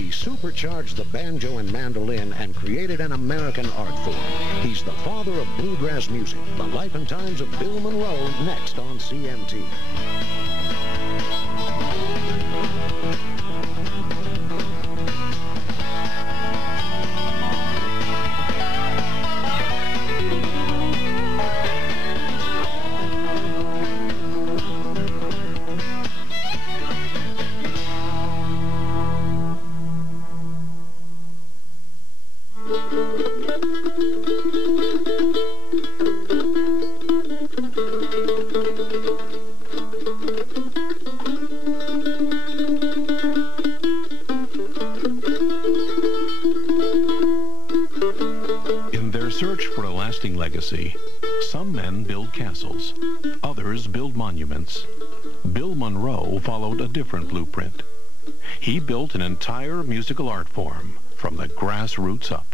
He supercharged the banjo and mandolin and created an American art form. He's the father of bluegrass music. The Life and Times of Bill Monroe, next on CMT. In their search for a lasting legacy, some men build castles, others build monuments. Bill Monroe followed a different blueprint. He built an entire musical art form from the grassroots up.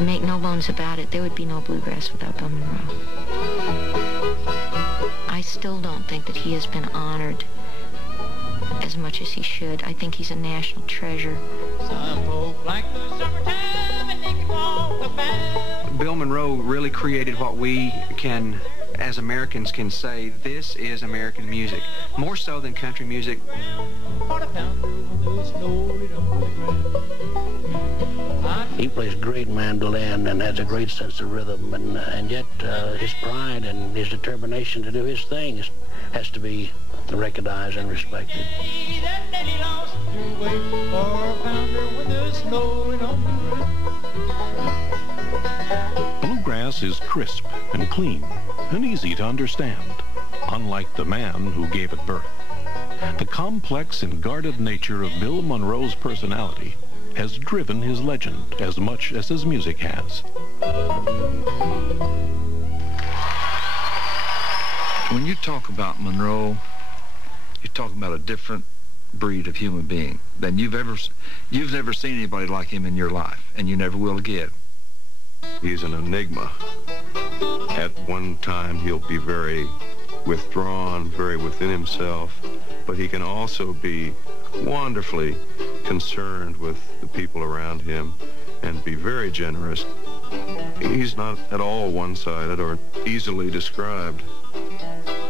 Make no bones about it, there would be no bluegrass without Bill Monroe. I still don't think that he has been honored as much as he should. I think he's a national treasure. Some folk like the summertime and they can walk about. Bill Monroe really created what we can, as Americans, can say, this is American music. More so than country music. He plays great mandolin and has a great sense of rhythm, and yet his pride and his determination to do his thing has to be recognized and respected. Bluegrass is crisp and clean and easy to understand, unlike the man who gave it birth. The complex and guarded nature of Bill Monroe's personality has driven his legend as much as his music has. When you talk about Monroe, you're talking about a different breed of human being than you've never seen anybody like him in your life, and you never will again. He's an enigma. At one time, he'll be very withdrawn, very within himself, but he can also be wonderfully concerned with the people around him and be very generous. He's not at all one-sided or easily described.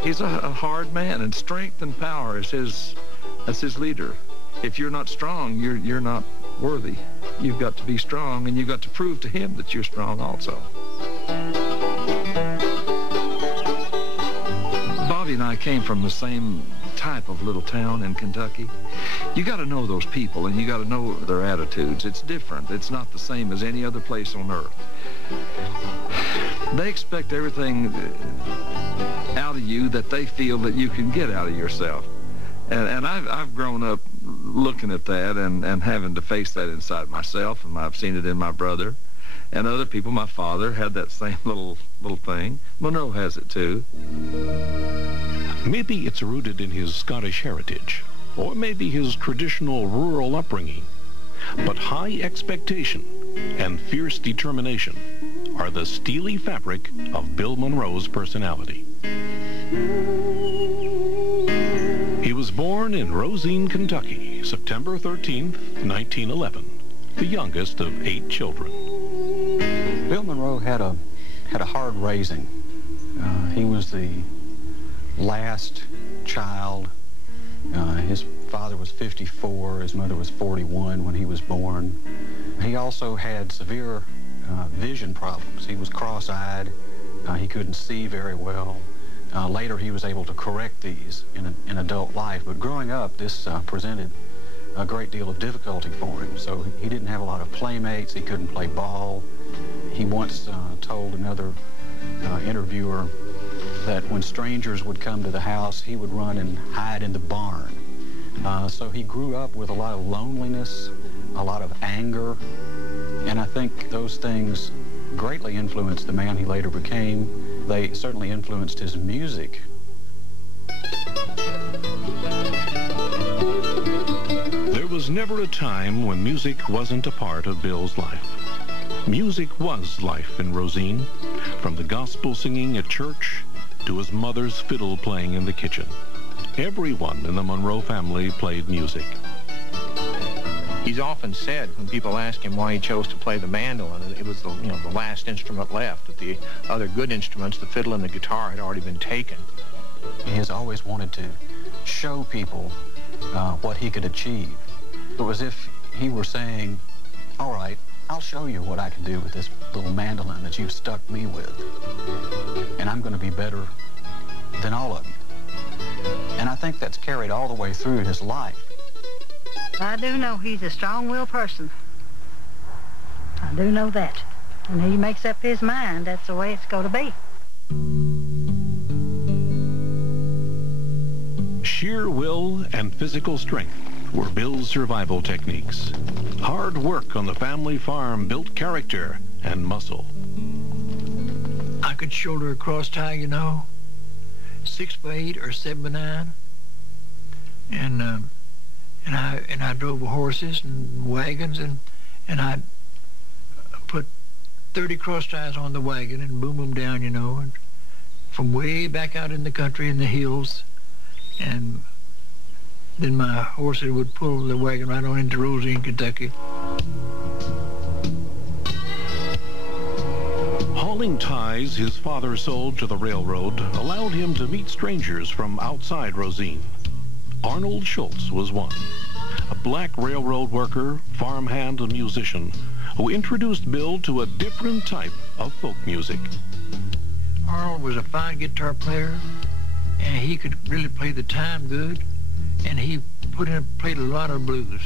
He's a hard man, and strength and power is his leader. If you're not strong, you're not worthy. You've got to be strong, and you've got to prove to him that you're strong also. Bobby and I came from the same type of little town in Kentucky. You got to know those people, and you got to know their attitudes. It's different. It's not the same as any other place on earth. They expect everything out of you that they feel that you can get out of yourself. And I've grown up looking at that and having to face that inside myself, and I've seen it in my brother and other people. My father had that same little thing. Monroe has it too. Maybe it's rooted in his Scottish heritage, or maybe his traditional rural upbringing. But high expectation and fierce determination are the steely fabric of Bill Monroe's personality. He was born in Rosine, Kentucky, September 13th, 1911, the youngest of 8 children. Bill Monroe had a hard raising. He was the last child. His father was 54, his mother was 41 when he was born. He also had severe vision problems. He was cross-eyed. He couldn't see very well. Later he was able to correct these in adult life, but growing up this presented a great deal of difficulty for him. So he didn't have a lot of playmates. He couldn't play ball. He once told another interviewer that when strangers would come to the house, he would run and hide in the barn. So he grew up with a lot of loneliness, a lot of anger, and I think those things greatly influenced the man he later became. They certainly influenced his music. There was never a time when music wasn't a part of Bill's life. Music was life in Rosine, from the gospel singing at church to his mother's fiddle playing in the kitchen. Everyone in the Monroe family played music. He's often said, when people ask him why he chose to play the mandolin, it was the last instrument left. That the other good instruments, the fiddle and the guitar, had already been taken. He has always wanted to show people what he could achieve. It was as if he were saying, all right, I'll show you what I can do with this little mandolin that you've stuck me with. And I'm going to be better than all of you. And I think that's carried all the way through his life. I do know he's a strong-willed person. I do know that. When he makes up his mind, that's the way it's going to be. Sheer will and physical strength were Bill's survival techniques. Hard work on the family farm built character and muscle. I could shoulder a cross tie, 6x8 or 7x9, and I drove horses and wagons, and I'd put 30 cross ties on the wagon and boom them down, and from way back out in the country in the hills, and then my horses would pull the wagon right on into Rosine, Kentucky. Hauling ties his father sold to the railroad allowed him to meet strangers from outside Rosine. Arnold Schultz was one, a black railroad worker, farmhand, and musician who introduced Bill to a different type of folk music. Arnold was a fine guitar player, and he could really play the time good, and he played a lot of blues.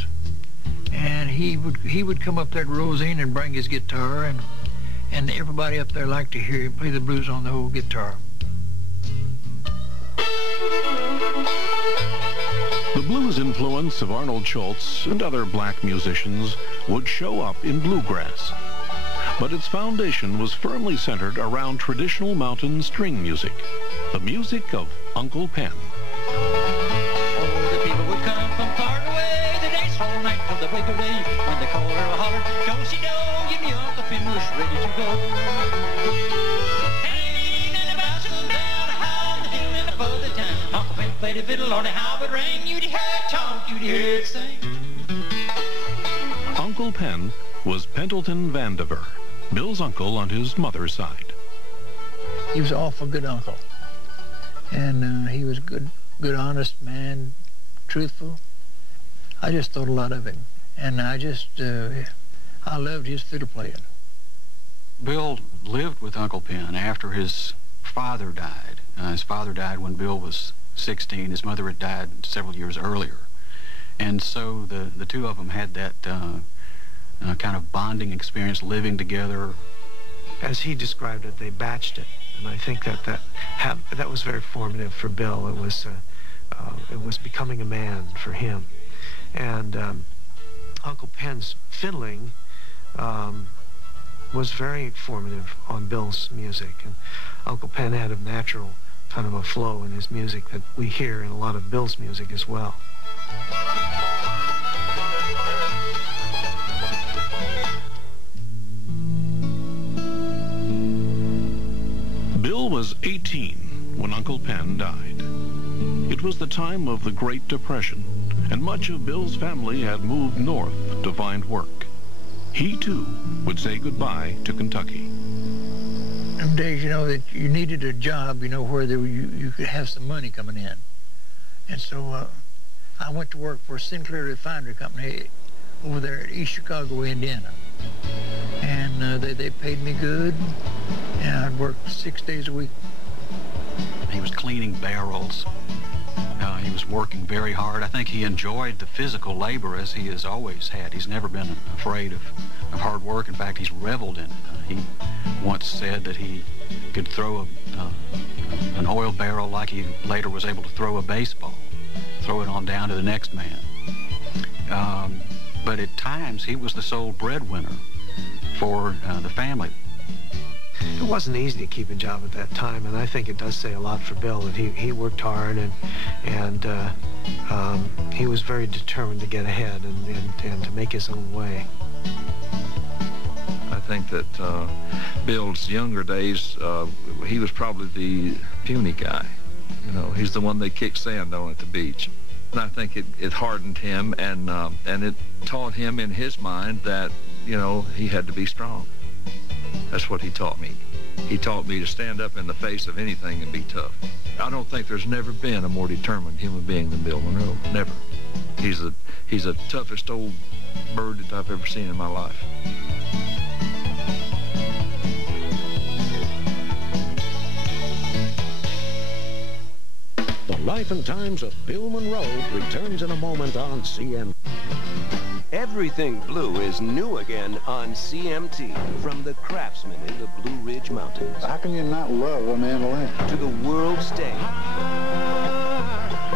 And he would come up there to Rosine and bring his guitar, and everybody up there liked to hear him play the blues on the old guitar. The blues influence of Arnold Schultz and other black musicians would show up in bluegrass. But its foundation was firmly centered around traditional mountain string music, the music of Uncle Pen. Oh, the people would come from far away, the dance all night till the break of day. When the caller hollered, do-si-do, you knew Uncle Pen was ready to go. Hanging in the mountains down a howl, the hill and above the town. Uncle Pen played a fiddle on the how it rang, you'd hear it talk, you'd hear it sing. Uncle Pen was Pendleton Vandiver, Bill's uncle on his mother's side. He was an awful good uncle, and he was good, honest man, truthful. I just thought a lot of him, and I loved his fiddle playing. Bill lived with Uncle Pen after his father died. His father died when Bill was 16. His mother had died several years earlier. And so the two of them had that kind of bonding experience, living together. As he described it, they batched it. And I think that was very formative for Bill. It was becoming a man for him. And Uncle Pen's fiddling was very formative on Bill's music. And Uncle Pen had a natural kind of a flow in his music that we hear in a lot of Bill's music as well. Bill was 18 when Uncle Pen died. It was the time of the Great Depression, and much of Bill's family had moved north to find work. He, too, would say goodbye to Kentucky. Some days, that you needed a job, where you could have some money coming in. And so I went to work for Sinclair Refinery Company over there at East Chicago, Indiana. And they paid me good, and I'd work 6 days a week. He was cleaning barrels. He was working very hard. I think he enjoyed the physical labor as he has always had. He's never been afraid of hard work. In fact, he's reveled in it. He once said that he could throw an oil barrel like he later was able to throw a baseball, throw it on down to the next man. But at times, he was the sole breadwinner for the family. It wasn't easy to keep a job at that time, and I think it does say a lot for Bill that he worked hard and he was very determined to get ahead and to make his own way. I think that Bill's younger days, he was probably the puny guy. You know, he's the one they kicked sand on at the beach. And I think it hardened him, and it taught him in his mind that, you know, he had to be strong. That's what he taught me. He taught me to stand up in the face of anything and be tough. I don't think there's never been a more determined human being than Bill Monroe. Never. He's the toughest old bird that I've ever seen in my life. The Life and Times of Bill Monroe returns in a moment on CMT. Everything blue is new again on CMT. From the craftsman in the Blue Ridge Mountains. How can you not love a mandolin? To the world stage.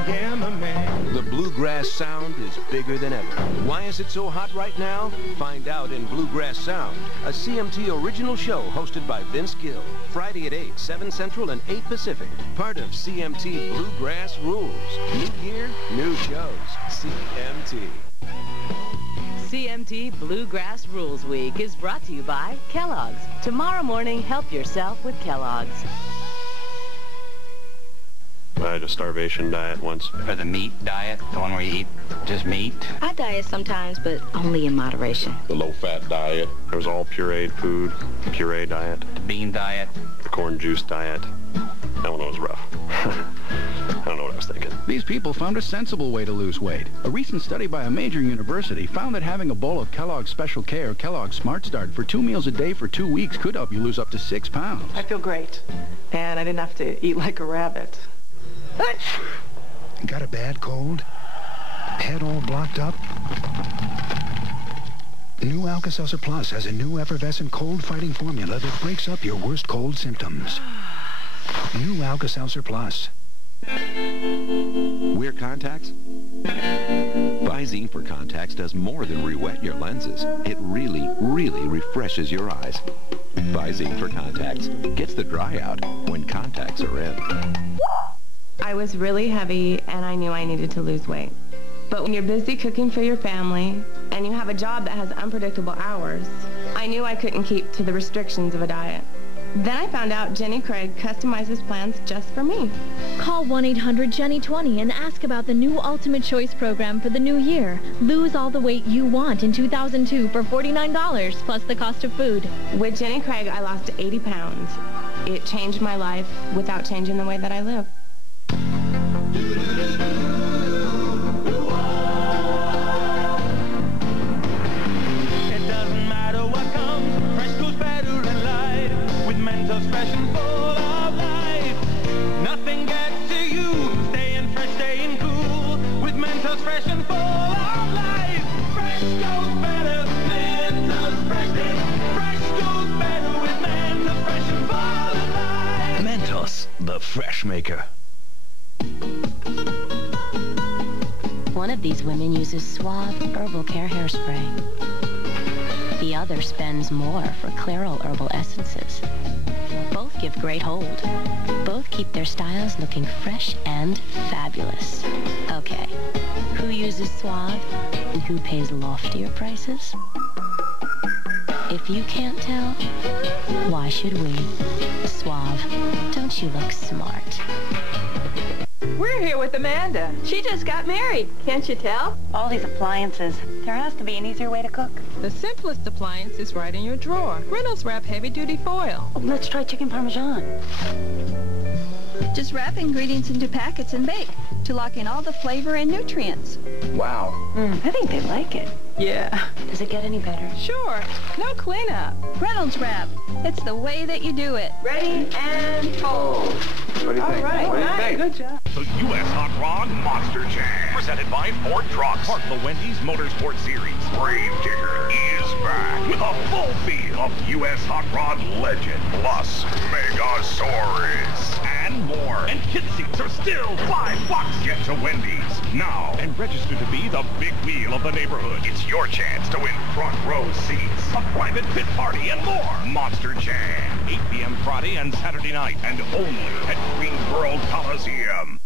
Yeah, my man. The bluegrass sound is bigger than ever. Why is it so hot right now? Find out in Bluegrass Sound, a CMT original show hosted by Vince Gill. Friday at 8, 7 Central and 8 Pacific. Part of CMT Bluegrass Rules. New year, new shows. CMT. CMT Bluegrass Rules Week is brought to you by Kellogg's. Tomorrow morning, help yourself with Kellogg's. I had a starvation diet once. Or the meat diet, the one where you eat just meat. I diet sometimes, but only in moderation. The low-fat diet. It was all pureed food, puree diet. The bean diet. The corn juice diet. That one was rough. I don't know what I was thinking. These people found a sensible way to lose weight. A recent study by a major university found that having a bowl of Kellogg's Special K or Kellogg's Smart Start for 2 meals a day for 2 weeks could help you lose up to 6 pounds. I feel great, and I didn't have to eat like a rabbit. Got a bad cold? Head all blocked up? New Alka-Seltzer Plus has a new effervescent cold-fighting formula that breaks up your worst cold symptoms. New Alka-Seltzer Plus. Wear contacts? Visine for contacts does more than re-wet your lenses. It really, really refreshes your eyes. Visine for contacts gets the dry out when contacts are in. I was really heavy and I knew I needed to lose weight. But when you're busy cooking for your family and you have a job that has unpredictable hours, I knew I couldn't keep to the restrictions of a diet. Then I found out Jenny Craig customizes plans just for me. Call 1-800-JENNY20 and ask about the new Ultimate Choice program for the new year. Lose all the weight you want in 2002 for $49 plus the cost of food. With Jenny Craig, I lost 80 pounds. It changed my life without changing the way that I live. Fresh and full of life. Nothing gets to you. Staying fresh, staying cool. With Mentos fresh and full of life. Fresh goes better. Mentos fresh. Fresh goes better with Mentos fresh and full of life. Mentos, the fresh maker. One of these women uses Suave Herbal Care Hairspray. The other spends more for Clairol Herbal Essences. Both give great hold. Both keep their styles looking fresh and fabulous. Okay, who uses Suave and who pays loftier prices? If you can't tell, why should we? Suave, don't you look smart? We're here with Amanda. She just got married. Can't you tell? All these appliances. There has to be an easier way to cook. The simplest appliance is right in your drawer. Reynolds Wrap heavy-duty foil. Oh, let's try chicken parmesan. Just wrap ingredients into packets and bake to lock in all the flavor and nutrients. Wow. I think they like it. Yeah. Does it get any better? Sure. No cleanup. Reynolds Wrap. It's the way that you do it. Ready and fold. What do you think? Right. What do you think? Good job. The U.S. Hot Rod Monster Jam, presented by Ford Trucks, part of the Wendy's Motorsport Series. Gravedigger is back with a full field of U.S. Hot Rod legend, plus Megasaurus and more. And kid seats are still $5. Get to Wendy's now and register to be the big wheel of the neighborhood. It's your chance to win front row seats, a private pit party, and more. Monster Jam, 8 p.m. Friday and Saturday night, and only at Greensboro Coliseum.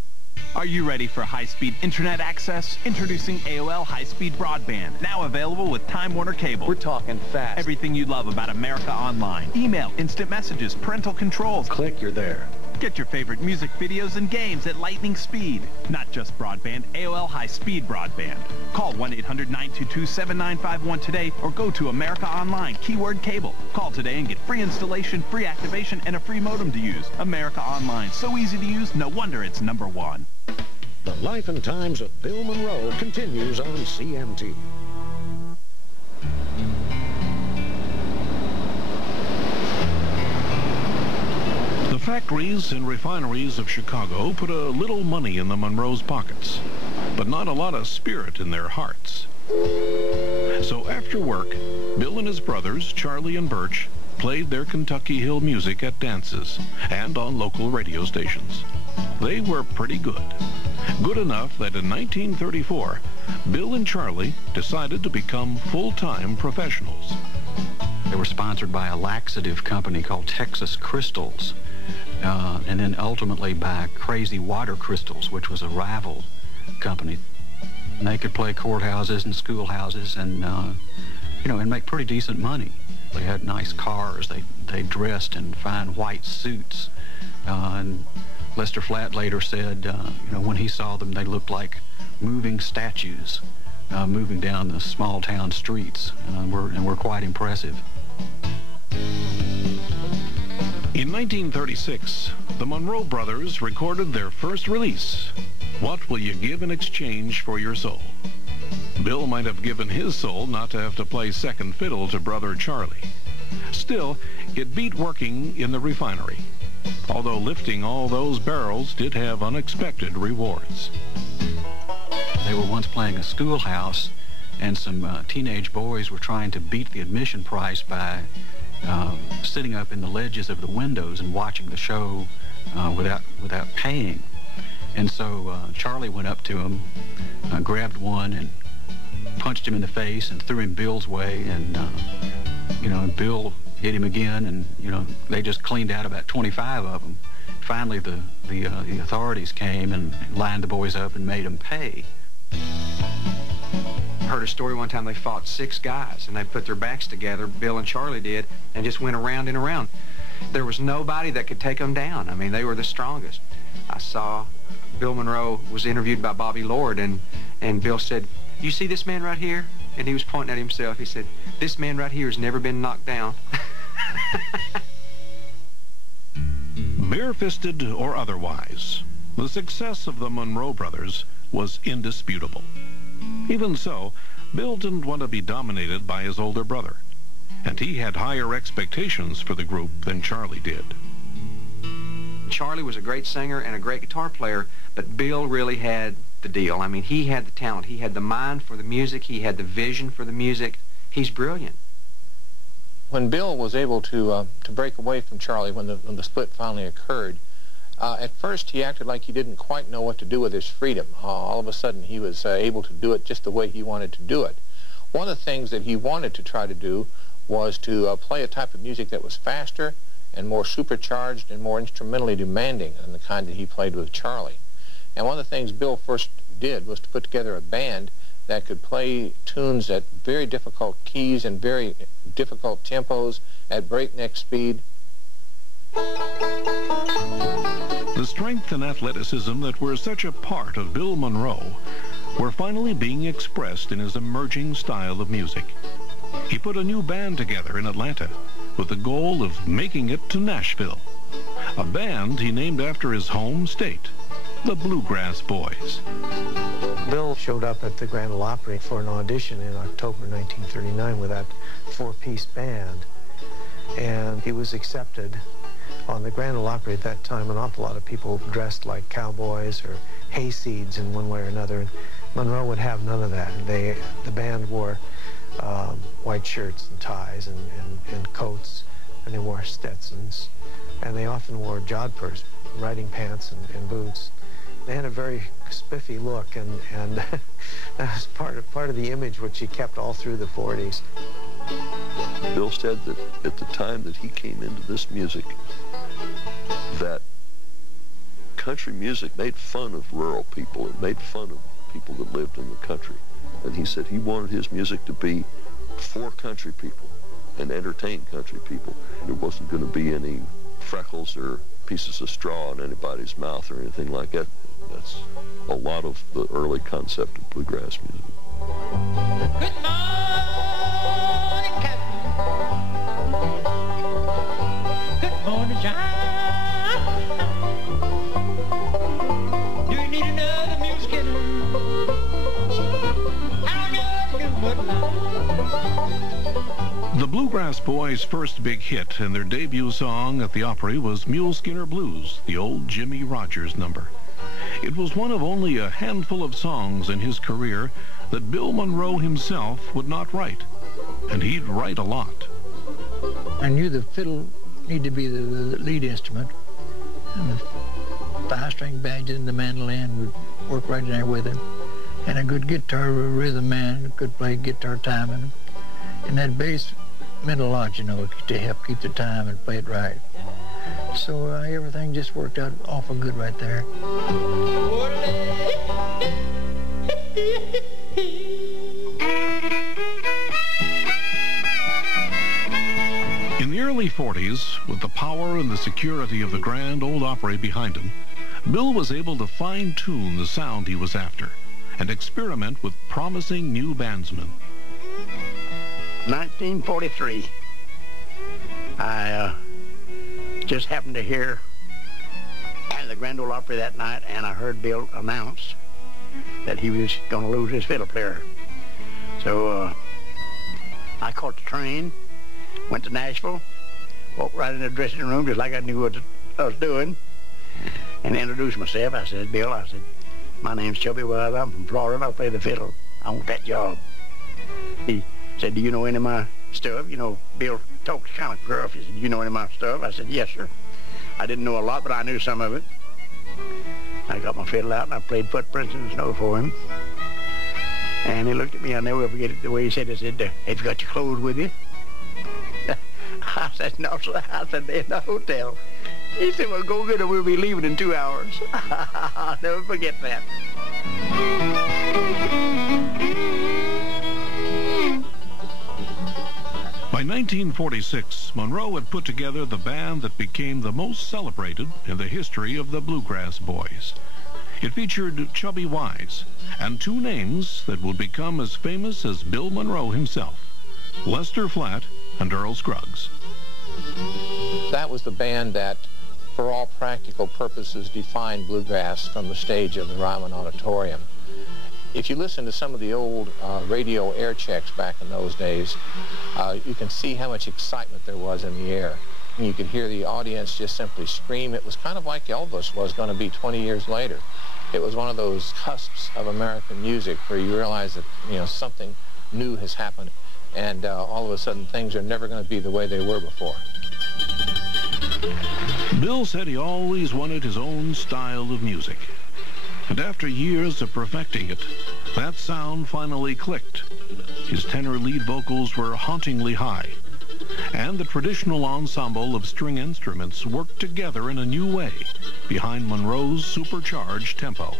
Are you ready for high-speed internet access? Introducing AOL High-Speed Broadband, now available with Time Warner Cable. We're talking fast. Everything you love about America Online. Email, instant messages, parental controls. Click, you're there. Get your favorite music videos and games at lightning speed. Not just broadband, AOL high-speed broadband. Call 1-800-922-7951 today or go to America Online, keyword cable. Call today and get free installation, free activation, and a free modem to use. America Online, so easy to use, no wonder it's #1. The Life and Times of Bill Monroe continues on CMT. The factories and refineries of Chicago put a little money in the Monroes' pockets, but not a lot of spirit in their hearts. So after work, Bill and his brothers, Charlie and Birch, played their Kentucky Hill music at dances and on local radio stations. They were pretty good. Good enough that in 1934, Bill and Charlie decided to become full-time professionals. They were sponsored by a laxative company called Texas Crystals, and then ultimately by Crazy Water Crystals, which was a rival company. And they could play courthouses and schoolhouses and, and make pretty decent money. They had nice cars. They dressed in fine white suits. And Lester Flatt later said, when he saw them, they looked like moving statues moving down the small town streets, and were quite impressive. In 1936, the Monroe brothers recorded their first release, What Will You Give in Exchange for Your Soul? Bill might have given his soul not to have to play second fiddle to brother Charlie. Still, it beat working in the refinery, although lifting all those barrels did have unexpected rewards. They were once playing a schoolhouse, and some teenage boys were trying to beat the admission price by sitting up in the ledges of the windows and watching the show without paying. And so Charlie went up to him, grabbed one and punched him in the face and threw him Bill's way, and Bill hit him again, and they just cleaned out about 25 of them. Finally, the authorities came and lined the boys up and made them pay. I heard a story one time they fought 6 guys, and they put their backs together, Bill and Charlie did, and just went around and around. There was nobody that could take them down. I mean, they were the strongest. I saw Bill Monroe was interviewed by Bobby Lord, and Bill said, "You see this man right here?" And he was pointing at himself. He said, "This man right here has never been knocked down." Bare-fisted or otherwise, the success of the Monroe brothers was indisputable. Even so, Bill didn't want to be dominated by his older brother, and he had higher expectations for the group than Charlie did. Charlie was a great singer and a great guitar player, but Bill really had the deal. I mean, he had the talent. He had the mind for the music. He had the vision for the music. He's brilliant. When Bill was able to break away from Charlie, when the split finally occurred, at first he acted like he didn't quite know what to do with his freedom. All of a sudden he was able to do it just the way he wanted to do it. One of the things that he wanted to try to do was to play a type of music that was faster and more supercharged and more instrumentally demanding than the kind that he played with Charlie. And one of the things Bill first did was to put together a band that could play tunes at very difficult keys and very difficult tempos at breakneck speed. The strength and athleticism that were such a part of Bill Monroe were finally being expressed in his emerging style of music. He put a new band together in Atlanta with the goal of making it to Nashville, a band he named after his home state, the Bluegrass Boys. Bill showed up at the Grand Ole Opry for an audition in October 1939 with that 4-piece band, and he was accepted. On the Grand Ole Opry at that time, an awful lot of people dressed like cowboys or hayseeds in one way or another. Monroe would have none of that. The band wore white shirts and ties and coats, and they wore Stetsons, and they often wore jodhpurs, riding pants and boots. They had a very spiffy look, and that was part of the image which he kept all through the 40s. Bill said that at the time that he came into this music, that country music made fun of rural people. It made fun of people that lived in the country. And he said he wanted his music to be for country people and entertain country people. There wasn't going to be any freckles or pieces of straw in anybody's mouth or anything like that. That's a lot of the early concept of bluegrass music. Good morning, Captain. Good morning, John. Do you need another mule skinner? The Bluegrass Boys' first big hit and their debut song at the Opry was Mule Skinner Blues, the old Jimmy Rogers number. It was one of only a handful of songs in his career that Bill Monroe himself would not write, and he'd write a lot. I knew the fiddle needed to be the lead instrument, and the five-string banjo and the mandolin would work right in there with him, and a good guitar rhythm man could play guitar timing, and that bass meant a lot, you know, to help keep the time and play it right. So everything just worked out awful good right there. In the early 40s, with the power and the security of the Grand Ole Opry behind him, Bill was able to fine-tune the sound he was after and experiment with promising new bandsmen. 1943. I just happened to hear at the Grand Ole Opry that night, and I heard Bill announce that he was going to lose his fiddle player. So I caught the train, went to Nashville, walked right in the dressing room just like I knew what I was doing, and introduced myself. I said, Bill, I said, my name's Chubby Wise. I'm from Florida, and I play the fiddle. I want that job. He said, do you know any of my stuff? You know, Bill talks kind of gruff. He said, do you know any of my stuff? I said, yes, sir. I didn't know a lot, but I knew some of it. I got my fiddle out, and I played Footprints in the Snow for him. And he looked at me. I'll never forget it, the way he said, have you got your clothes with you? I said, no, sir. I said, they're in the hotel. He said, well, go get them. We'll be leaving in 2 hours. I'll never forget that. By 1946, Monroe had put together the band that became the most celebrated in the history of the Bluegrass Boys. It featured Chubby Wise and two names that would become as famous as Bill Monroe himself, Lester Flatt and Earl Scruggs. That was the band that, for all practical purposes, defined bluegrass from the stage of the Ryman Auditorium. If you listen to some of the old radio air checks back in those days, you can see how much excitement there was in the air. And you could hear the audience just simply scream. It was kind of like Elvis was going to be 20 years later. It was one of those cusps of American music where you realize that, you know, something new has happened, and all of a sudden things are never going to be the way they were before. Bill said he always wanted his own style of music. And after years of perfecting it, that sound finally clicked. His tenor lead vocals were hauntingly high, and the traditional ensemble of string instruments worked together in a new way behind Monroe's supercharged tempo.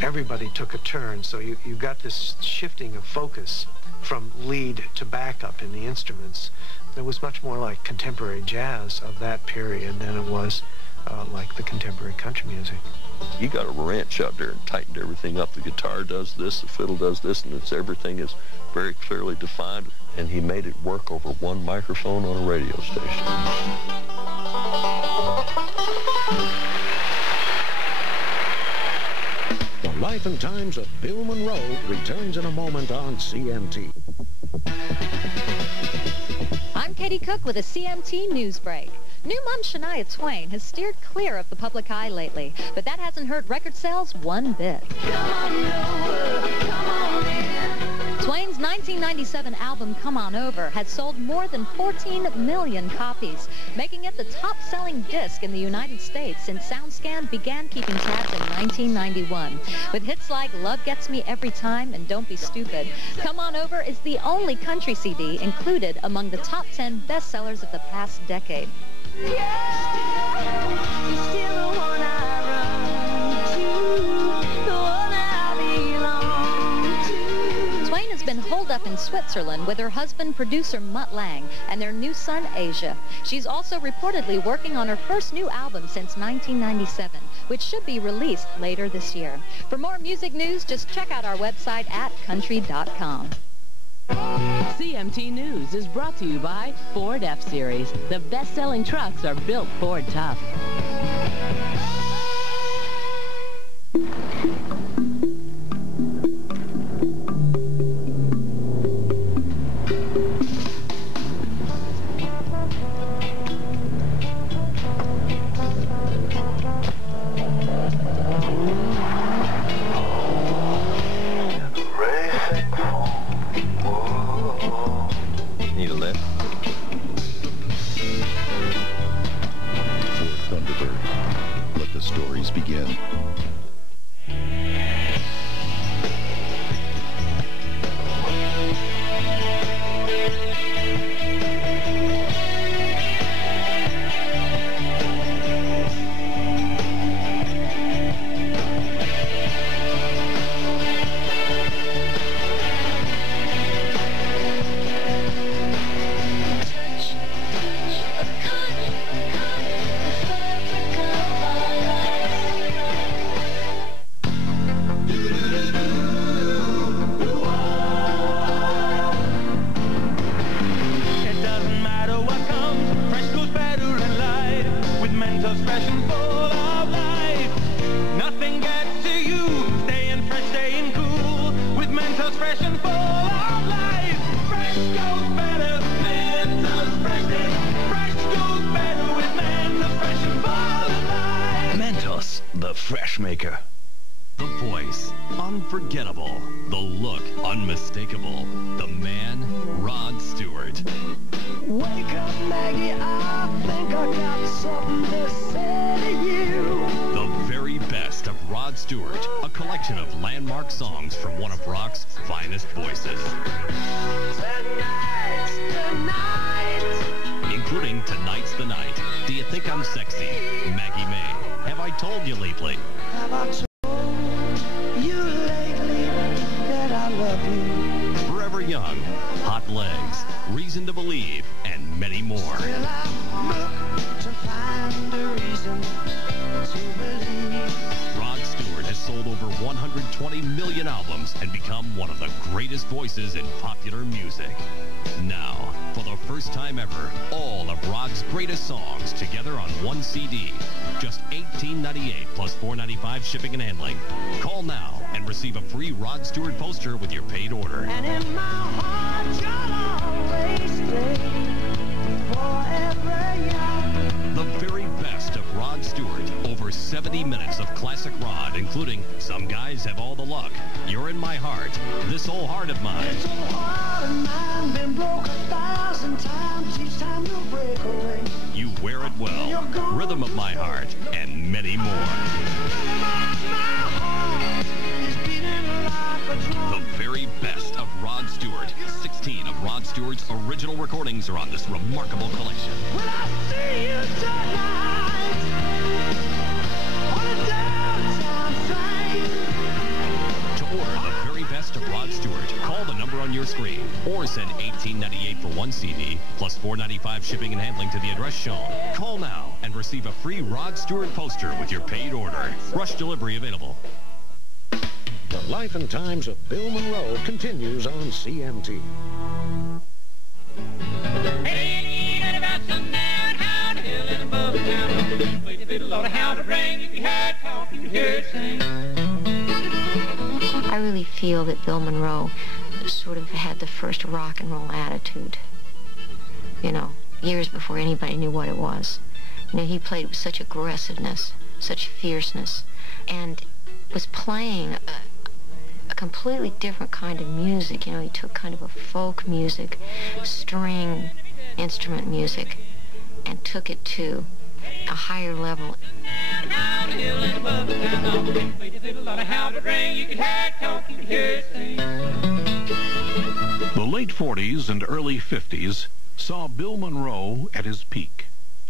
Everybody took a turn, so you got this shifting of focus from lead to backup in the instruments. It was much more like contemporary jazz of that period than it was like the contemporary country music. You got a wrench out there and tightened everything up. The guitar does this, the fiddle does this, and everything is very clearly defined. And he made it work over one microphone on a radio station. The Life and Times of Bill Monroe returns in a moment on CMT. I'm Katie Cook with a CMT News Break. New mom Shania Twain has steered clear of the public eye lately, but that hasn't hurt record sales one bit. Twain's 1997 album, Come On Over, had sold more than 14 million copies, making it the top-selling disc in the United States since SoundScan began keeping tabs in 1991. With hits like Love Gets Me Every Time and Don't Be Stupid, Come On Over is the only country CD included among the top 10 bestsellers of the past decade. Twain has been holed up off in Switzerland with her husband, producer Mutt Lange, and their new son, Asia. She's also reportedly working on her first new album since 1997, which should be released later this year. For more music news, just check out our website at country.com. CMT News is brought to you by Ford F-Series. The best-selling trucks are built Ford tough. Need a lift? Ford Thunderbird. Let the stories begin. The Fresh Maker. The voice, unforgettable. The look, unmistakable. The man, Rod Stewart. Wake up, Maggie, I think I got something to say to you. The very best of Rod Stewart, a collection of landmark songs from one of rock's finest voices. Tonight's the night. Including Tonight's the Night, Do You Think I'm Sexy, Maggie May, Have I Told You Lately? Have I told you lately that I love you? Forever Young, Hot Legs, Reason to Believe, and many more. Will I look to find a reason to believe? Rod Stewart has sold over 120 million albums and become one of the greatest voices in popular music. Now, for the first time ever, all of Rod's greatest songs together on one CD. Just $18.98 plus $4.95 shipping and handling. Call now and receive a free Rod Stewart poster with your paid order. And in my heart, you'll always stay forever young. The very best of Rod Stewart. Over 70 minutes of classic Rod, including Some Guys Have All the Luck, You're in My Heart, This Old Heart of Mine. This old heart of mine been broke 1,000 times, each time you break away. You Wear It Well, Rhythm of My Heart, and many more. The very best of Rod Stewart. 16 of Rod Stewart's original recordings are on this remarkable collection. Will I see you tonight on a downtown train? To order the very best of Rod Stewart, call the number on your screen or send $18.98 for one CD plus $4.95 shipping and handling to the address shown. Call now and receive a free Rod Stewart poster with your paid order. Rush delivery available. The Life and Times of Bill Monroe continues on CMT. I really feel that Bill Monroe sort of had the first rock and roll attitude, you know, years before anybody knew what it was. You know, he played with such aggressiveness, such fierceness, and was playing a completely different kind of music. You know, he took kind of a folk music, string instrument music, and took it to a higher level. The late 40s and early 50s saw Bill Monroe at his peak,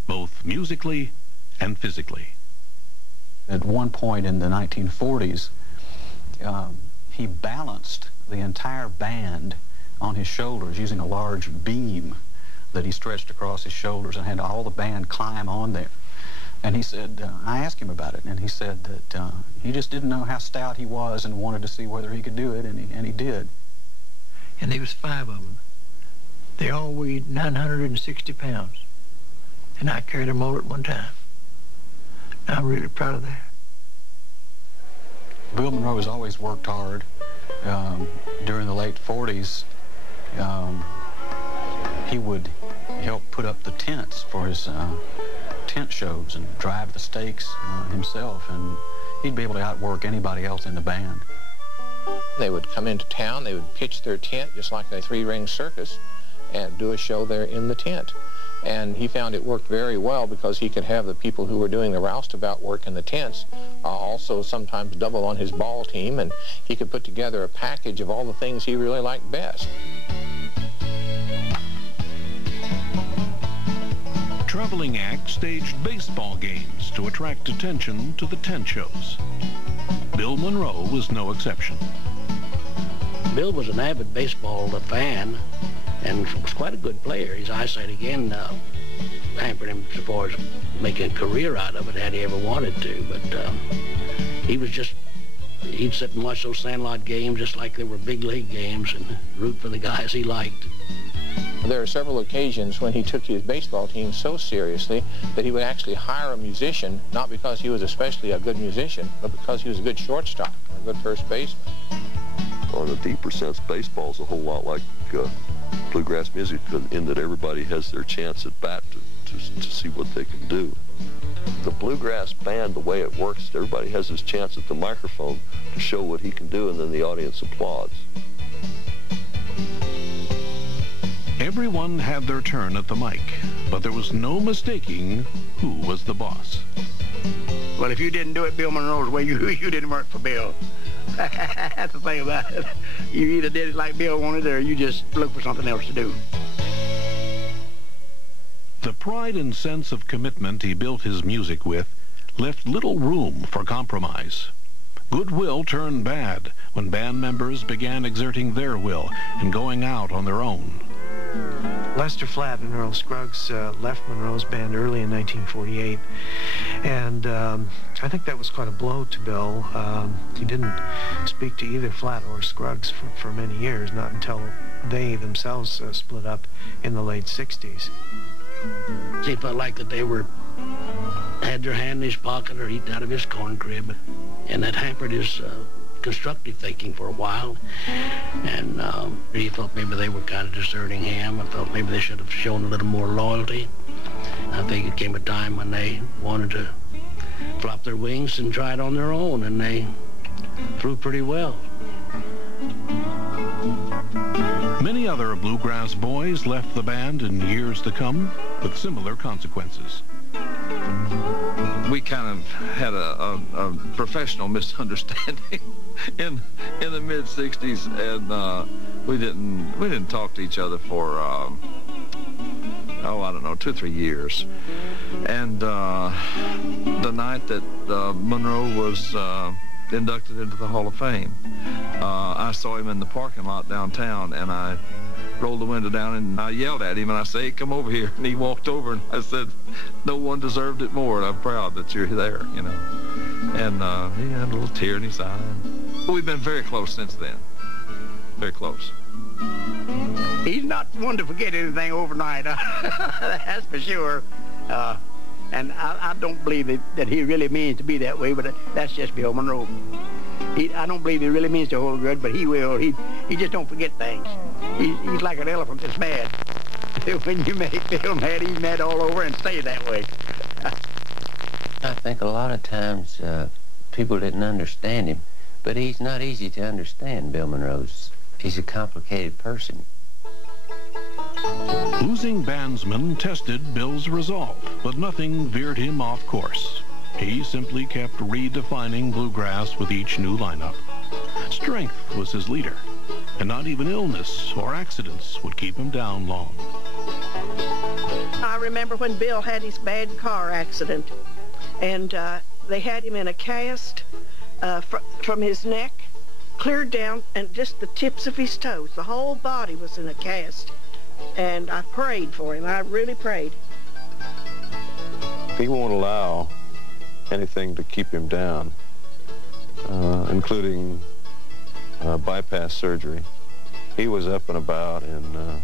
both musically and physically. At one point in the 1940s, he balanced the entire band on his shoulders using a large beam that he stretched across his shoulders and had all the band climb on there. And he said, I asked him about it, and he said that he just didn't know how stout he was and wanted to see whether he could do it, and he did. And there was 5 of them. They all weighed 960 pounds. And I carried them all at one time. I'm really proud of that. Bill Monroe has always worked hard. During the late 40s, he would help put up the tents for his tent shows and drive the stakes himself, and he'd be able to outwork anybody else in the band. They would come into town, they would pitch their tent just like a 3-ring circus and do a show there in the tent. And he found it worked very well because he could have the people who were doing the roustabout work in the tents also sometimes double on his ball team, and he could put together a package of all the things he really liked best. Traveling acts staged baseball games to attract attention to the tent shows. Bill Monroe was no exception. Bill was an avid baseball fan and was quite a good player. His eyesight, again, hampered him as far as making a career out of it had he ever wanted to. But he was just, he'd sit and watch those Sandlot games just like they were big league games and root for the guys he liked. There are several occasions when he took his baseball team so seriously that he would actually hire a musician, not because he was especially a good musician, but because he was a good shortstop or a good first baseman. On a deeper sense, baseball's a whole lot like bluegrass music in that everybody has their chance at bat to see what they can do. The bluegrass band, the way it works, everybody has his chance at the microphone to show what he can do, and then the audience applauds. Everyone had their turn at the mic, but there was no mistaking who was the boss. Well, if you didn't do it Bill Monroe's way, you didn't work for Bill. That's the thing about it. You either did it like Bill wanted, or you just looked for something else to do. The pride and sense of commitment he built his music with left little room for compromise. Goodwill turned bad when band members began exerting their will and going out on their own. Lester Flatt and Earl Scruggs left Monroe's band early in 1948, and I think that was quite a blow to Bill. He didn't speak to either Flatt or Scruggs for many years, not until they themselves split up in the late 60s. He felt like that they had their hand in his pocket or eating out of his corn crib, and that hampered his constructive thinking for a while, and he felt maybe they were kind of deserting him. I felt maybe they should have shown a little more loyalty. I think it came a time when they wanted to flop their wings and try it on their own, and they threw pretty well. Many other bluegrass boys left the band in years to come with similar consequences. We kind of had a professional misunderstanding in the mid-60s, and we didn't talk to each other for I don't know, 2 or 3 years. And the night that Monroe was inducted into the Hall of Fame, I saw him in the parking lot downtown, and I rolled the window down and I yelled at him and I said, "Hey, come over here." And he walked over and I said, "No one deserved it more, and I'm proud that you're there," you know. And he had a little tear in his eye. We've been very close since then. Very close. He's not one to forget anything overnight. That's for sure. And I don't believe that he really means to be that way, but that's just Bill Monroe. I don't believe he really means to hold good, but he will. He just don't forget things. He's like an elephant that's mad. When you make Bill mad, he's mad all over and stay that way. I think a lot of times people didn't understand him, but he's not easy to understand, Bill Monroe's. He's a complicated person. Losing bandsmen tested Bill's resolve, but nothing veered him off course. He simply kept redefining bluegrass with each new lineup. Strength was his leader, and not even illness or accidents would keep him down long. I remember when Bill had his bad car accident, and they had him in a cast from his neck clear down and just the tips of his toes. The whole body was in a cast. And I prayed for him. I really prayed. He won't allow anything to keep him down, including bypass surgery. He was up and about, and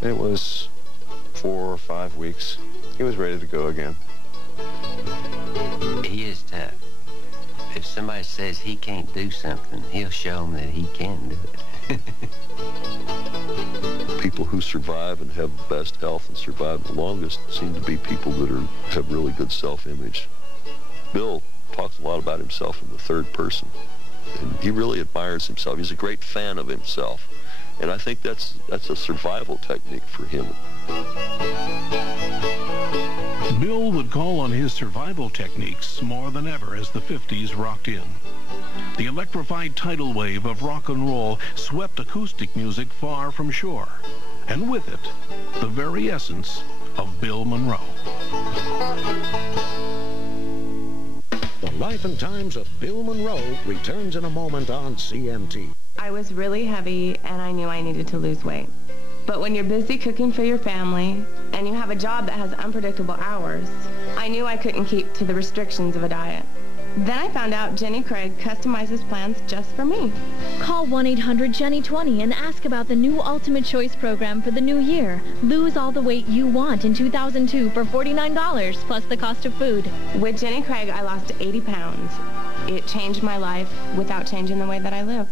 it was 4 or 5 weeks. He was ready to go again. He is tough. If somebody says he can't do something, he'll show them that he can do it. People who survive and have the best health and survive the longest seem to be people that have really good self-image. Bill talks a lot about himself in the third person, and he really admires himself. He's a great fan of himself, and I think that's a survival technique for him. Bill would call on his survival techniques more than ever as the 50s rocked in. The electrified tidal wave of rock and roll swept acoustic music far from shore, and with it, the very essence of Bill Monroe. The Life and Times of Bill Monroe returns in a moment on CMT. I was really heavy, and I knew I needed to lose weight. But when you're busy cooking for your family, and you have a job that has unpredictable hours, I knew I couldn't keep to the restrictions of a diet. Then I found out Jenny Craig customizes plans just for me. Call 1-800-JENNY20 and ask about the new Ultimate Choice program for the new year. Lose all the weight you want in 2002 for $49 plus the cost of food. With Jenny Craig, I lost 80 pounds. It changed my life without changing the way that I live.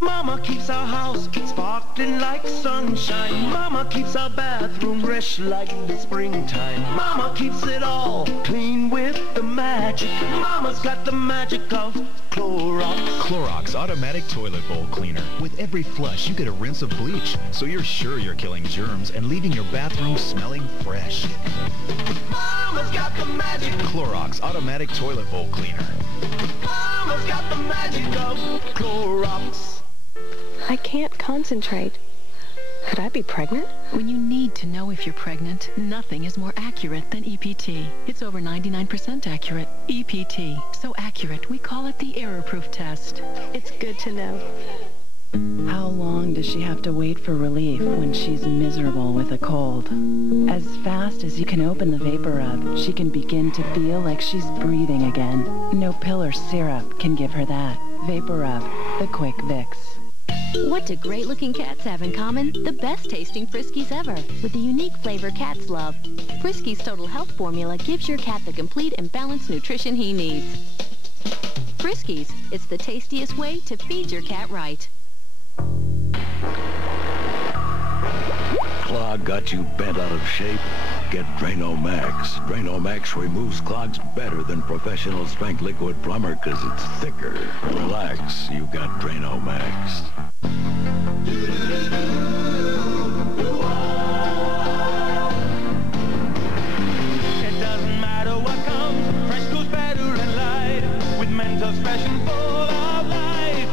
Mama keeps our house sparkling like sunshine. Mama keeps our bathroom fresh like the springtime. Mama keeps it all clean with the magic. Mama's got the magic of Clorox. Clorox Automatic Toilet Bowl Cleaner. With every flush, you get a rinse of bleach, so you're sure you're killing germs and leaving your bathroom smelling fresh. Mama's got the magic. Clorox Automatic Toilet Bowl Cleaner. Mama's got the magic of Clorox. I can't concentrate. Could I be pregnant? When you need to know if you're pregnant, nothing is more accurate than EPT. It's over 99% accurate. EPT. So accurate, we call it the error-proof test. It's good to know. How long does she have to wait for relief when she's miserable with a cold? As fast as you can open the Vapor Rub, she can begin to feel like she's breathing again. No pill or syrup can give her that. Vapor Rub, the quick Vicks. What do great-looking cats have in common? The best-tasting Friskies ever, with the unique flavor cats love. Friskies Total Health Formula gives your cat the complete and balanced nutrition he needs. Friskies, it's the tastiest way to feed your cat right. Clog got you bent out of shape? Get Drano Max. Drano Max removes clogs better than professional strength liquid plumber because it's thicker. Relax, you got Drano Max. It doesn't matter what comes, fresh goes better in life. With Mentos fresh and full of life,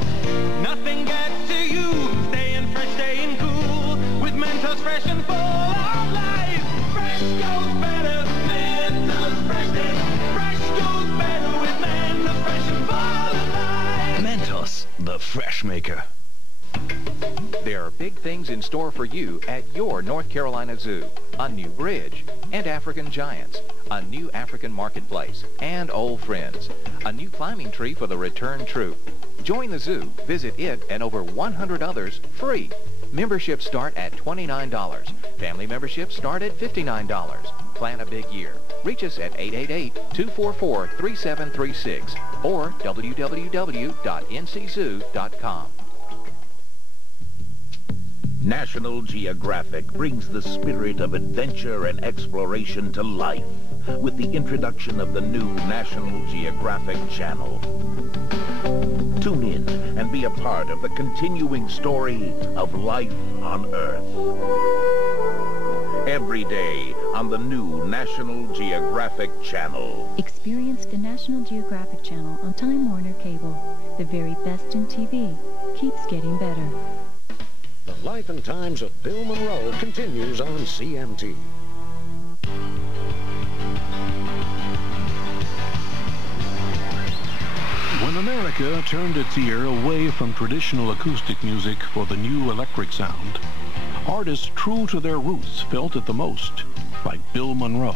nothing gets to you. Staying fresh, staying cool. With Mentos fresh and full of life, fresh goes better. Mentos fresh, fresh goes better with Mentos fresh and full of life. Mentos, the fresh maker. There are big things in store for you at your North Carolina Zoo. A new bridge and African giants, a new African marketplace, and old friends. A new climbing tree for the return troop. Join the zoo, visit it, and over 100 others free. Memberships start at $29. Family memberships start at $59. Plan a big year. Reach us at 888-244-3736 or www.nczoo.com. National Geographic brings the spirit of adventure and exploration to life with the introduction of the new National Geographic Channel. Tune in and be a part of the continuing story of life on Earth. Every day on the new National Geographic Channel. Experience the National Geographic Channel on Time Warner Cable. The very best in TV keeps getting better. The Life and Times of Bill Monroe continues on CMT. When When America turned its ear away from traditional acoustic music for the new electric sound, artists true to their roots felt it the most, like Bill Monroe.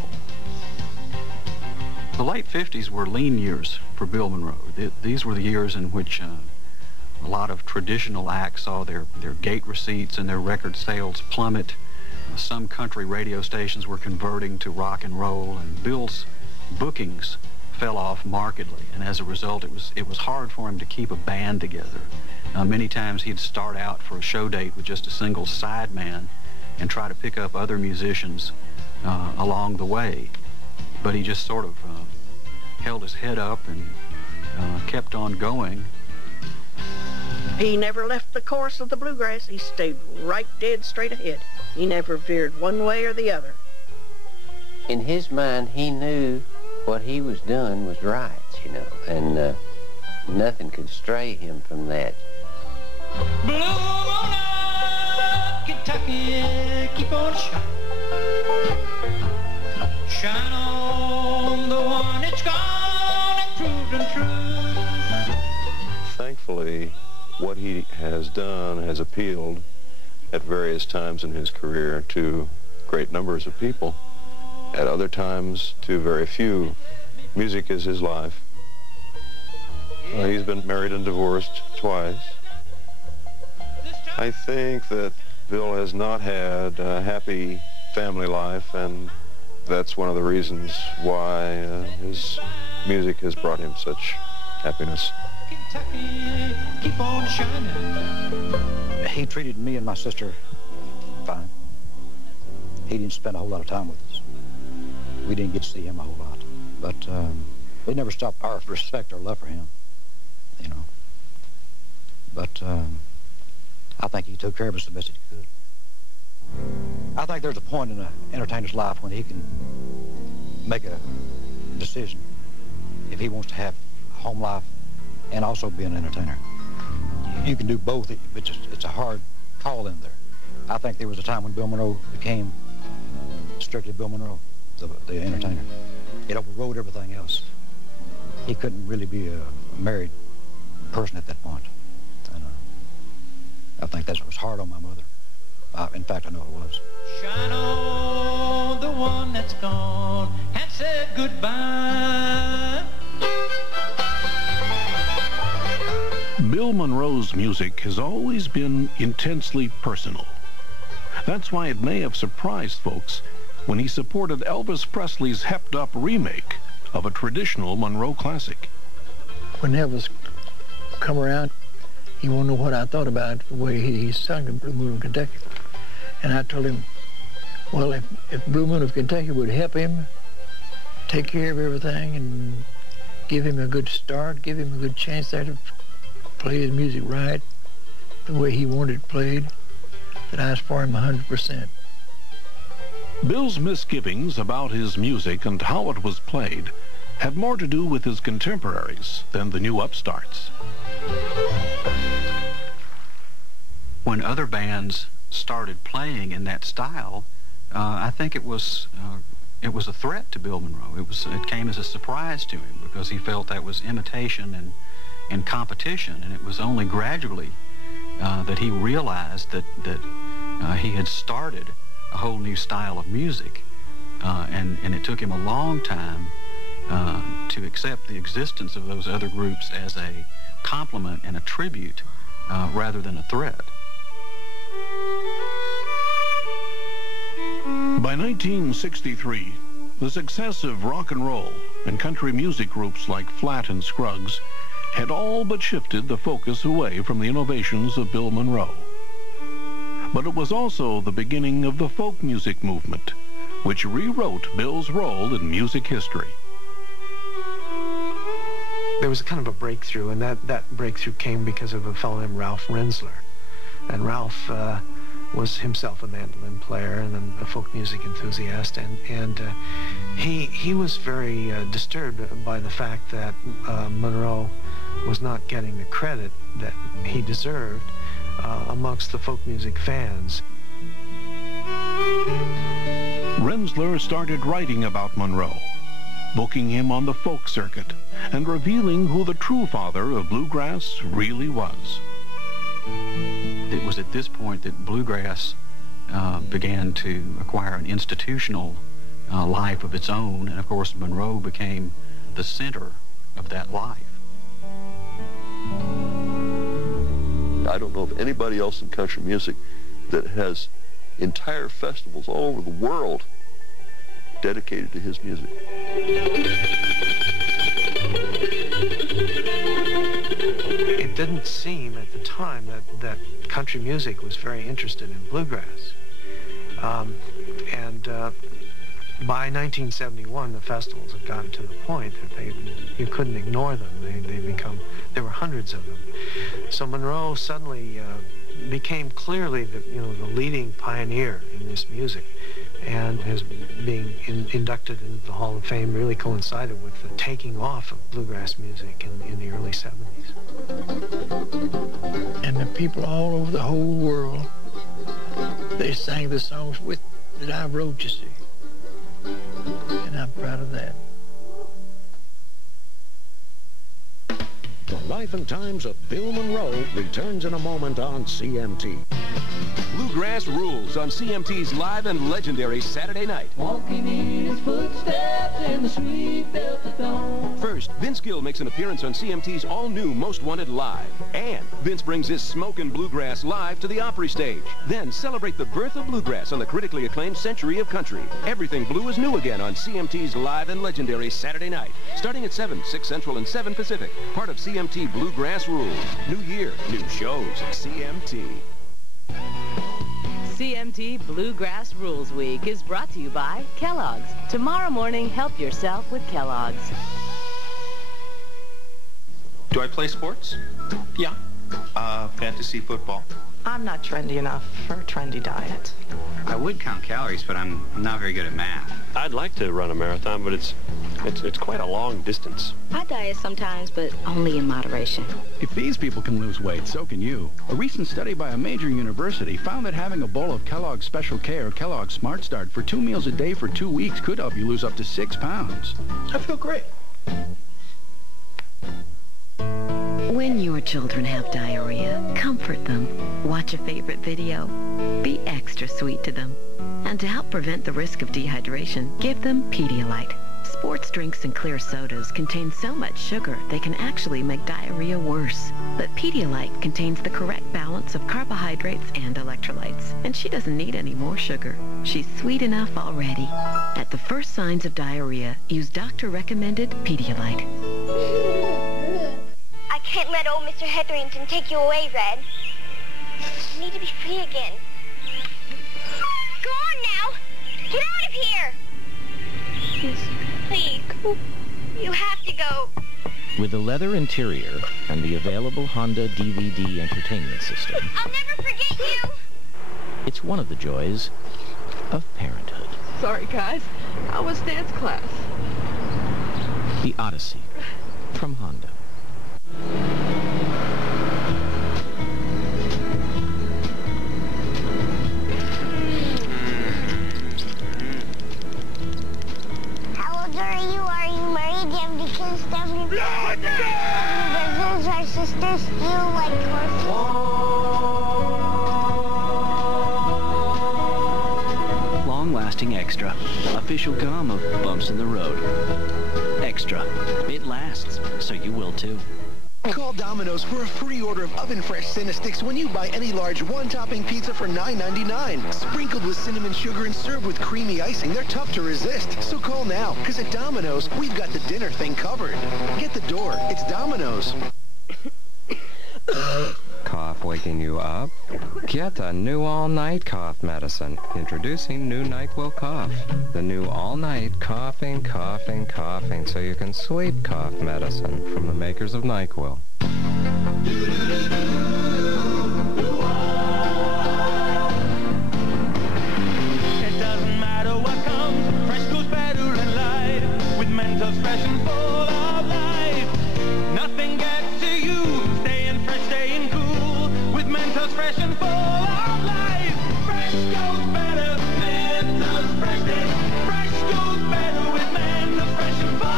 The late 50s were lean years for Bill Monroe. These were the years in which a lot of traditional acts saw their gate receipts and their record sales plummet. Some country radio stations were converting to rock and roll, and Bill's bookings fell off markedly, and as a result it was hard for him to keep a band together. Many times he'd start out for a show date with just a single sideman and try to pick up other musicians along the way, but he just sort of held his head up and kept on going. He never left the course of the bluegrass. He stayed right dead straight ahead. He never veered one way or the other. In his mind, he knew what he was doing was right, you know, and nothing could stray him from that. Blow on up, Kentucky, keep on shining. Shine on the one that's gone and proved untrue. Thankfully, what he has done has appealed at various times in his career to great numbers of people. At other times, to very few. Music is his life. He's been married and divorced twice. I think that Bill has not had a happy family life, and that's one of the reasons why his music has brought him such happiness. Kentucky, keep on shining. He treated me and my sister fine. He didn't spend a whole lot of time with us. We didn't get to see him a whole lot, but it never stopped our respect or love for him, you know. But I think he took care of us the best he could. I think there's a point in an entertainer's life when he can make a decision if he wants to have a home life and also be an entertainer. You can do both, but it's a hard call in there. I think there was a time when Bill Monroe became strictly Bill Monroe, the entertainer. It overrode everything else. He couldn't really be a married person at that point. And I think that was hard on my mother. In fact, I know it was. Shine on the one that's gone and said goodbye. Bill Monroe's music has always been intensely personal. That's why it may have surprised folks when he supported Elvis Presley's hepped-up remake of a traditional Monroe classic. When Elvis come around, he wanted to know what I thought about the way he sung in Blue Moon of Kentucky. And I told him, well, if Blue Moon of Kentucky would help him take care of everything and give him a good start, give him a good chance there to play his music right, the way he wanted it played, that I was for him 100%. Bill's misgivings about his music and how it was played had more to do with his contemporaries than the new upstarts. When other bands started playing in that style, I think it was a threat to Bill Monroe. It came as a surprise to him because he felt that was imitation and competition, and it was only gradually that he realized that he had started a whole new style of music, and it took him a long time to accept the existence of those other groups as a compliment and a tribute rather than a threat. By 1963, the success of rock and roll and country music groups like Flat and Scruggs had all but shifted the focus away from the innovations of Bill Monroe. But it was also the beginning of the folk music movement, which rewrote Bill's role in music history. There was kind of a breakthrough, and that breakthrough came because of a fellow named Ralph Rensler. And Ralph was himself a mandolin player and a folk music enthusiast, and he was very disturbed by the fact that Monroe was not getting the credit that he deserved amongst the folk music fans. Rensler started writing about Monroe. booking him on the folk circuit and revealing who the true father of bluegrass really was. It was at this point that bluegrass began to acquire an institutional life of its own, and of course Monroe became the center of that life. I don't know of anybody else in country music that has entire festivals all over the world dedicated to his music. It didn't seem at the time that country music was very interested in bluegrass. By 1971, the festivals had gotten to the point that you couldn't ignore them. There were hundreds of them. So Monroe suddenly became clearly the leading pioneer in this music, and his being inducted into the Hall of Fame really coincided with the taking off of bluegrass music in the early 70s. And the people all over the whole world, they sang the songs that I wrote, you see. And I'm proud of that. The Life and Times of Bill Monroe returns in a moment on CMT. Bluegrass rules on CMT's live and legendary Saturday night. Walking in his footsteps in the sweet velvet dawn. First, Vince Gill makes an appearance on CMT's all-new Most Wanted Live. And Vince brings his smokin' bluegrass live to the Opry stage. Then celebrate the birth of bluegrass on the critically acclaimed Century of Country. Everything blue is new again on CMT's live and legendary Saturday night. Starting at 7, 6 Central and 7 Pacific. Part of CMT Bluegrass Rules. New year, new shows. CMT. CMT Bluegrass Rules Week is brought to you by Kellogg's. Tomorrow morning, help yourself with Kellogg's. Do I play sports? Yeah. Fantasy football. I'm not trendy enough for a trendy diet. I would count calories, but I'm not very good at math. I'd like to run a marathon, but it's quite a long distance. I diet sometimes, but only in moderation. If these people can lose weight, so can you. A recent study by a major university found that having a bowl of Kellogg's Special K or Kellogg's Smart Start for 2 meals a day for 2 weeks could help you lose up to 6 pounds. I feel great. When your children have diarrhea, comfort them. Watch a favorite video. Be extra sweet to them. And to help prevent the risk of dehydration, give them Pedialyte. Sports drinks and clear sodas contain so much sugar they can actually make diarrhea worse. But Pedialyte contains the correct balance of carbohydrates and electrolytes, and she doesn't need any more sugar. She's sweet enough already. At the first signs of diarrhea, use doctor-recommended Pedialyte. I can't let old Mr. Hetherington take you away, Red. You need to be free again. Go on now! Get out of here! Please, you have to go. With a leather interior and the available Honda DVD entertainment system, I'll never forget you! It's one of the joys of parenthood. Sorry, guys. How was dance class? The Odyssey from Honda. How old are you? Are you married? Do you have any kids? Do you have any brothers or sisters? Do you like horses? Long-lasting Extra. Official gum of bumps in the road. Extra. It lasts, so you will too. Call Domino's for a free order of oven-fresh Cinnasticks when you buy any large one-topping pizza for $9.99. Sprinkled with cinnamon sugar and served with creamy icing, they're tough to resist. So call now, because at Domino's, we've got the dinner thing covered. Get the door. It's Domino's. Cough waking you up? Get a new all-night cough medicine. Introducing new NyQuil Cough. The new all-night coughing, coughing, coughing so you can sleep cough medicine from the makers of NyQuil. It doesn't matter what comes, fresh goes better in life. With Mentos fresh and full of life. Nothing gets to you, staying fresh, staying cool. With Mentos fresh and full of life. Fresh goes better, Mentos fresh. Fresh goes better with Mentos fresh and full.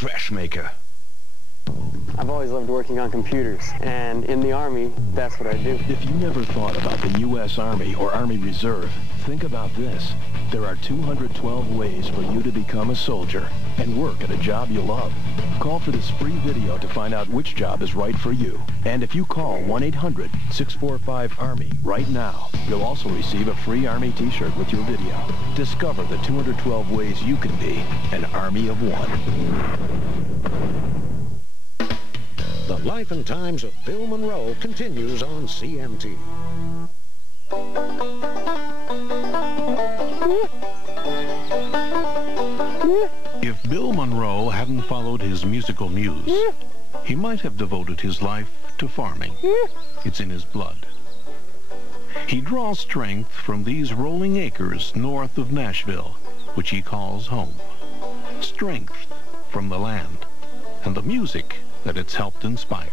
fresh maker. I've always loved working on computers, and in the Army, that's what I do. If you never thought about the U.S. Army or Army Reserve, think about this. There are 212 ways for you to become a soldier and work at a job you love. Call for this free video to find out which job is right for you. And if you call 1-800-645-ARMY right now, you'll also receive a free Army t-shirt with your video. Discover the 212 ways you can be an Army of One. The Life and Times of Bill Monroe continues on CMT. If Bill Monroe hadn't followed his musical muse, he might have devoted his life to farming. It's in his blood. He draws strength from these rolling acres north of Nashville, which he calls home. Strength from the land and the music that it's helped inspire.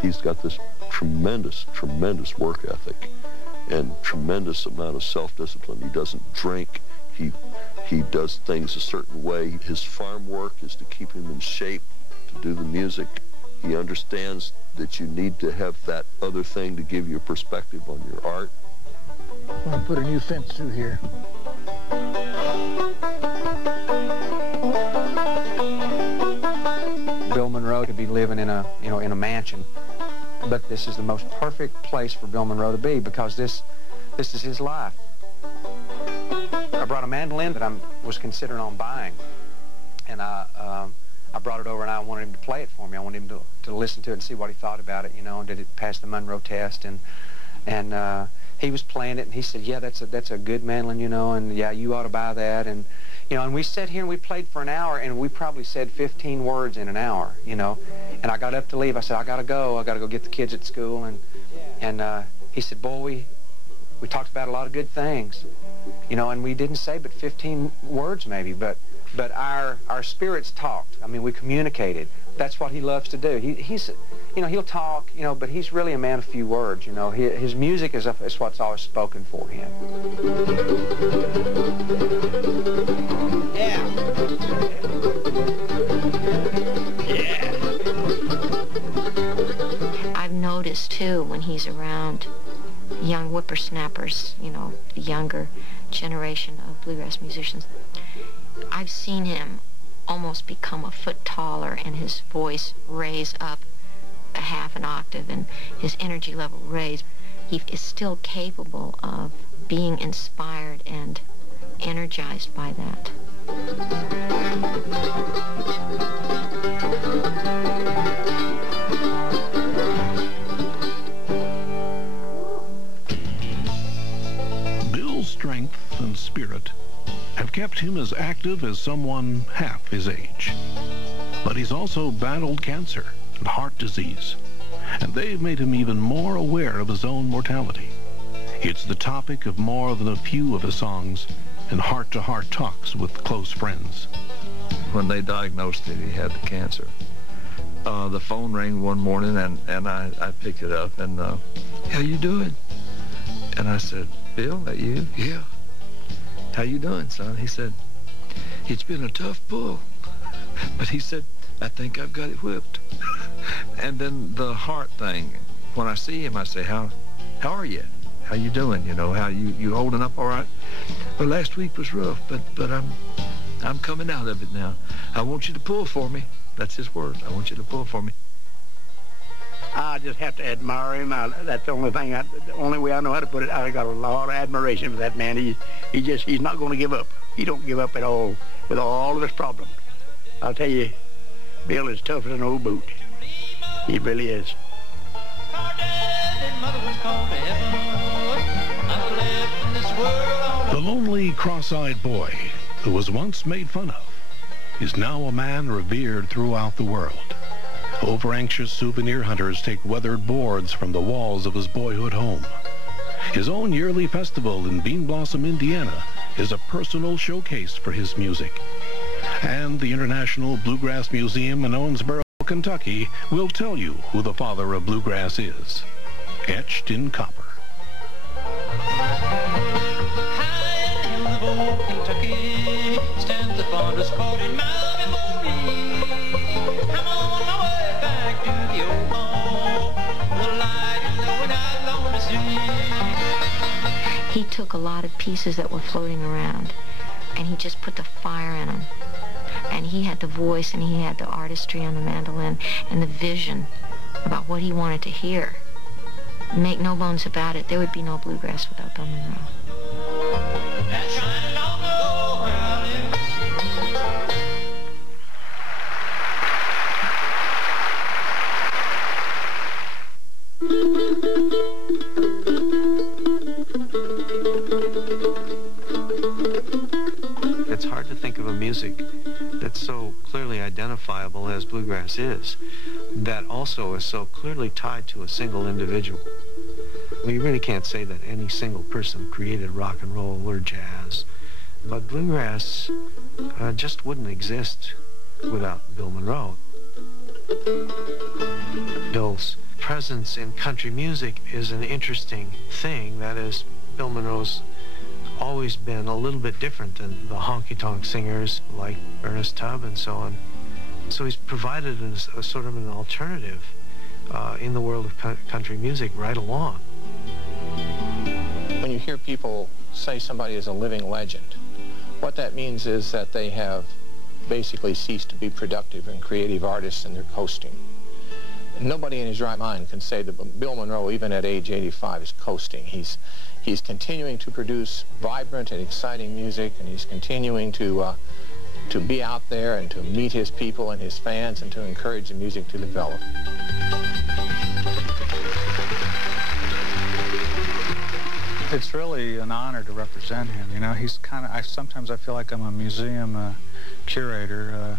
He's got this tremendous, tremendous work ethic and tremendous amount of self-discipline. He doesn't drink. He does things a certain way. His farm work is to keep him in shape to do the music. He understands that you need to have that other thing to give you a perspective on your art. I'm going to put a new fence through here. Bill Monroe could be living in a mansion, but this is the most perfect place for Bill Monroe to be because this is his life. I brought a mandolin that I was considering on buying, and I brought it over and I wanted him to play it for me. I wanted him to listen to it and see what he thought about it, and did it pass the Monroe test, and he was playing it and he said, yeah, that's a good mandolin, and yeah, you ought to buy that, and and we sat here and we played for an hour and we probably said 15 words in an hour, and I got up to leave. I said, I gotta go get the kids at school, and he said, boy, we talked about a lot of good things, and we didn't say but 15 words maybe, but our spirits talked. I mean, we communicated. That's what he loves to do. He's he'll talk, but he's really a man of few words. His music is what's always spoken for him. Yeah. Yeah. I've noticed too when he's around young whippersnappers, the younger generation of bluegrass musicians, I've seen him almost become a foot taller and his voice raise up a half an octave and his energy level raise. He is still capable of being inspired and energized by that. Bill's strength and spirit have kept him as active as someone half his age. But he's also battled cancer and heart disease, and they've made him even more aware of his own mortality. It's the topic of more than a few of his songs and heart-to-heart talks with close friends. When they diagnosed it, he had the cancer. The phone rang one morning, and I picked it up, and, how you doing? And I said, Bill, that you? Yeah. How you doing, son? He said, it's been a tough pull. But he said, I think I've got it whipped. And then the heart thing, when I see him, I say, how are you? How you doing? How you holding up all right? Well, last week was rough, but I'm coming out of it now. I want you to pull for me. That's his word. I want you to pull for me. I just have to admire him. That's the only thing. The only way I know how to put it. I got a lot of admiration for that man. He's not going to give up. He don't give up at all with all of his problems. I'll tell you, Bill is tough as an old boot. He really is. The lonely, cross-eyed boy who was once made fun of is now a man revered throughout the world. Over-anxious souvenir hunters take weathered boards from the walls of his boyhood home. His own yearly festival in Bean Blossom, Indiana, is a personal showcase for his music. And the International Bluegrass Museum in Owensboro, Kentucky, will tell you who the father of bluegrass is, etched in copper. High in the hills of old Kentucky stands the fondest 40 mile before me. He took a lot of pieces that were floating around, and he just put the fire in them. And he had the voice, and he had the artistry on the mandolin, and the vision about what he wanted to hear. Make no bones about it, there would be no bluegrass without Bill Monroe. It's hard to think of a music that's so clearly identifiable as bluegrass is, that also is so clearly tied to a single individual. We really can't say that any single person created rock and roll or jazz, but bluegrass just wouldn't exist without Bill Monroe. Bill's presence in country music is an interesting thing. That is, Bill Monroe's always been a little bit different than the honky-tonk singers like Ernest Tubb and so on. So he's provided a sort of an alternative in the world of country music right along. When you hear people say somebody is a living legend, what that means is that they have basically ceased to be productive and creative artists and they're coasting. Nobody in his right mind can say that Bill Monroe, even at age 85, is coasting. He's continuing to produce vibrant and exciting music, and he's continuing to be out there and to meet his people and his fans and to encourage the music to develop. It's really an honor to represent him. You know, he's kind of, sometimes I feel like I'm a museum curator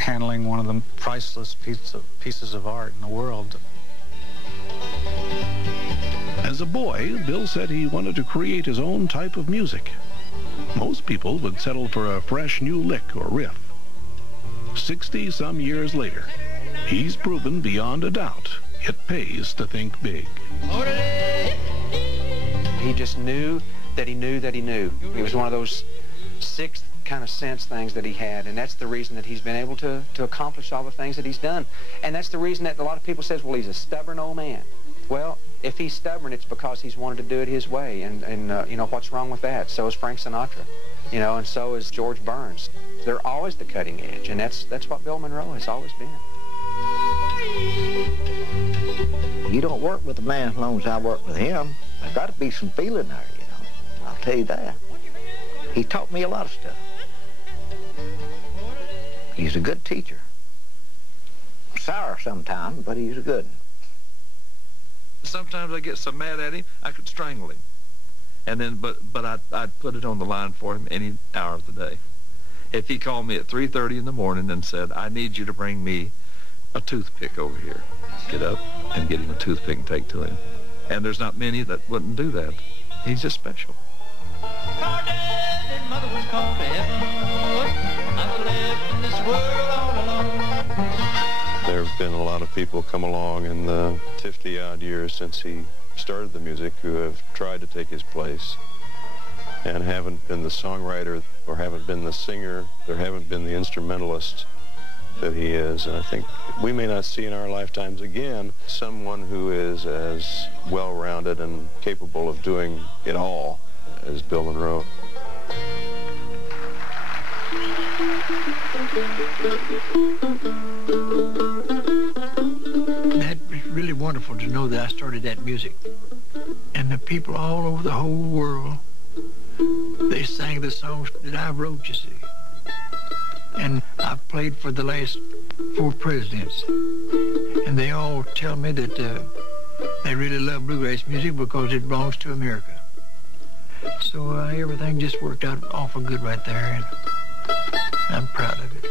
handling one of the priceless pieces of art in the world. As a boy, Bill said he wanted to create his own type of music. Most people would settle for a fresh new lick or riff. 60-some years later, he's proven beyond a doubt it pays to think big. He just knew that he knew that he knew. It was one of those sixth kind of sense things that he had, and that's the reason that he's been able to accomplish all the things that he's done. And that's the reason that a lot of people says, well, he's a stubborn old man. Well, if he's stubborn, it's because he's wanted to do it his way, and you know, what's wrong with that? So is Frank Sinatra, you know, and so is George Burns. They're always the cutting edge, and that's what Bill Monroe has always been. You don't work with a man as long as I work with him. There's got to be some feeling there, you know. I'll tell you that. He taught me a lot of stuff. He's a good teacher. Sour sometimes, but he's a good one. Sometimes I get so mad at him, I could strangle him. And then, but I'd put it on the line for him any hour of the day. If he called me at 3:30 in the morning and said, I need you to bring me a toothpick over here, get up and get him a toothpick and take to him. And there's not many that wouldn't do that. He's just special. There have been a lot of people come along in the 50-odd years since he started the music who have tried to take his place and haven't been the songwriter or haven't been the singer, or haven't been the instrumentalist that he is. And I think we may not see in our lifetimes again someone who is as well-rounded and capable of doing it all as Bill Monroe. That was really wonderful to know that I started that music. And the people all over the whole world, they sang the songs that I wrote, you see. And I've played for the last 4 presidents. And they all tell me that they really love bluegrass music because it belongs to America. So everything just worked out awful good right there, and I'm proud of it.